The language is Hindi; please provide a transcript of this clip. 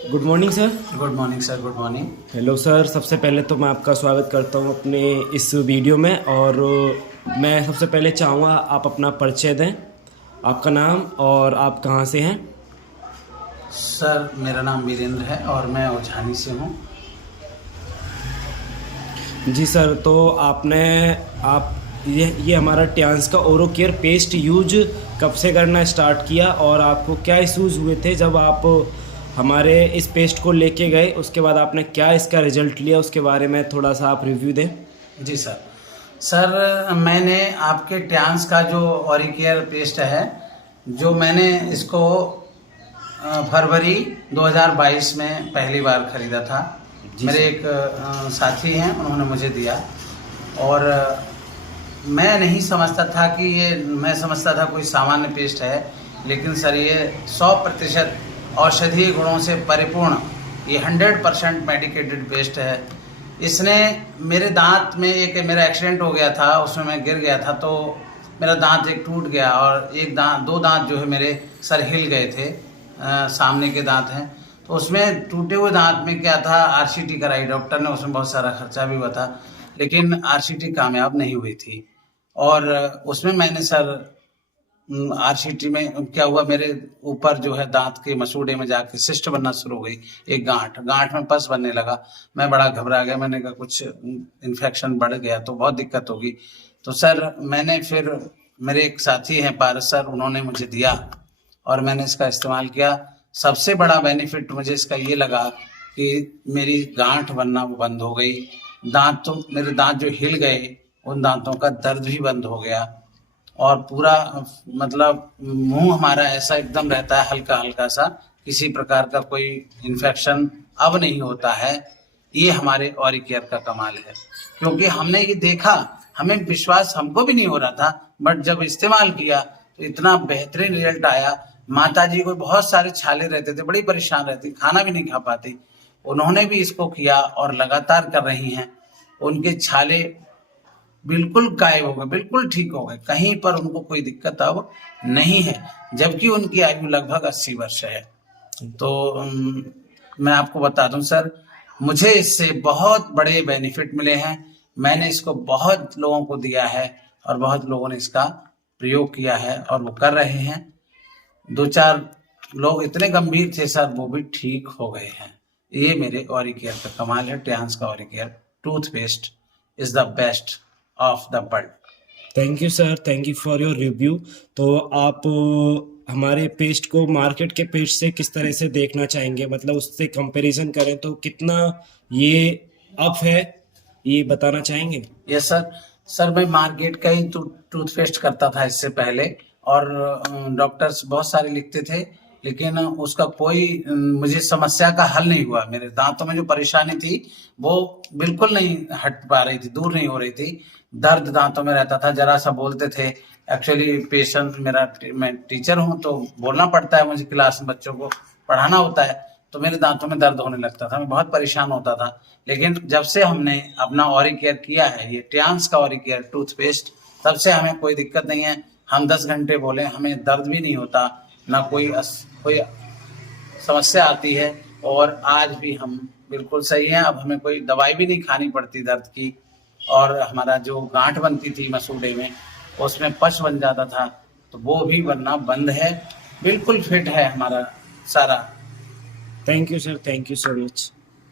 Good morning sir. Good morning sir. Good morning. Hello sir, सबसे पहले तो मैं आपका स्वागत करता हूं अपने इस वीडियो में। और मैं सबसे पहले चाहूँगा आप अपना परिचय दें, आपका नाम और आप कहां से हैं। सर मेरा नाम वीरेंद्र है और मैं ओझानी से हूँ। जी सर, तो आप ये हमारा ट्यान्स का ओरो केयर पेस्ट यूज कब से करना स्टार्ट किया और आपको क्या इश्यूज़ हुए थे जब आप हमारे इस पेस्ट को लेके गए, उसके बाद आपने क्या इसका रिजल्ट लिया, उसके बारे में थोड़ा सा आप रिव्यू दें। जी सर। सर मैंने आपके ट्यान्स का जो ऑरिकेयर पेस्ट है, जो मैंने इसको फरवरी 2022 में पहली बार ख़रीदा था। मेरे एक साथी हैं, उन्होंने मुझे दिया। और मैं नहीं समझता था कि मैं समझता था कोई सामान्य पेस्ट है, लेकिन सर ये 100% औषधीय गुणों से परिपूर्ण, ये 100% मेडिकेटेड पेस्ट है। इसने मेरे दांत में, एक मेरा एक्सीडेंट हो गया था, उसमें मैं गिर गया था, तो मेरा दांत एक टूट गया और एक दांत, दो दांत जो है मेरे सर हिल गए थे। सामने के दांत हैं, तो उसमें टूटे हुए दांत में क्या था, आरसीटी कराई डॉक्टर ने, उसमें बहुत सारा खर्चा भी हुआ था, लेकिन आरसीटी कामयाब नहीं हुई थी। और उसमें मैंने सर आरसीटी में क्या हुआ, मेरे ऊपर जो है दांत के मसूड़े में जाके सिस्ट बनना शुरू हो गई, एक गांठ में पस बनने लगा। मैं बड़ा घबरा गया, मैंने कहा कुछ इन्फेक्शन बढ़ गया तो बहुत दिक्कत होगी। तो सर मैंने फिर, मेरे एक साथी हैं पारस सर, उन्होंने मुझे दिया और मैंने इसका इस्तेमाल किया। सबसे बड़ा बेनिफिट मुझे इसका ये लगा कि मेरी गांठ बनना बंद हो गई। मेरे दांत जो हिल गए, उन दांतों का दर्द भी बंद हो गया। और पूरा मतलब मुंह हमारा ऐसा एकदम रहता है हल्का हल्का सा, किसी प्रकार का कोई इन्फेक्शन अब नहीं होता है। ये हमारे ऑरिकेयर का कमाल है, क्योंकि हमने ये देखा, हमें विश्वास हमको भी नहीं हो रहा था, बट जब इस्तेमाल किया तो इतना बेहतरीन रिजल्ट आया। माता जी को बहुत सारे छाले रहते थे, बड़ी परेशान रहती, खाना भी नहीं खा पाती, उन्होंने भी इसको किया और लगातार कर रही हैं। उनके छाले बिल्कुल गायब हो गए, बिल्कुल ठीक हो गए, कहीं पर उनको कोई दिक्कत अब नहीं है, जबकि उनकी आयु लगभग 80 वर्ष है। तो मैं आपको बता दूं सर, मुझे इससे बहुत बड़े बेनिफिट मिले हैं। मैंने इसको बहुत लोगों को दिया है और बहुत लोगों ने इसका प्रयोग किया है और वो कर रहे हैं। 2-4 लोग इतने गंभीर थे सर, वो भी ठीक हो गए हैं। ये मेरे ऑरिकेयर का कमाल है। ट्यान्स का Oricare toothpaste is the best of the world. Thank you sir, thank you for your review. तो आप हमारे पेस्ट को मार्केट के पेस्ट से किस तरह से देखना चाहेंगे, मतलब उससे कंपैरिजन करें तो कितना ये अप है, ये बताना चाहेंगे। Yes sir. सर मैं मार्केट का ही टूथपेस्ट करता था इससे पहले, और डॉक्टर्स बहुत सारे लिखते थे, लेकिन उसका कोई मुझे समस्या का हल नहीं हुआ। मेरे दांतों में जो परेशानी थी वो बिल्कुल नहीं हट पा रही थी, दूर नहीं हो रही थी। दर्द दांतों में रहता था, जरा सा बोलते थे। एक्चुअली पेशेंट मैं टीचर हूँ, तो बोलना पड़ता है मुझे, क्लास में बच्चों को पढ़ाना होता है, तो मेरे दांतों में दर्द होने लगता था, मैं बहुत परेशान होता था। लेकिन जब से हमने अपना ऑरिकेयर किया है, ये ट्यान्स का ऑरिकेयर टूथपेस्ट, तब से हमें कोई दिक्कत नहीं है। हम 10 घंटे बोले, हमें दर्द भी नहीं होता, ना कोई समस्या आती है, और आज भी हम बिल्कुल सही हैं। अब हमें कोई दवाई भी नहीं खानी पड़ती दर्द की। और हमारा जो गांठ बनती थी मसूड़े में, उसमें पस बन जाता था, तो वो भी बनना बंद है। बिल्कुल फिट है हमारा सारा। Thank you sir, thank you so much.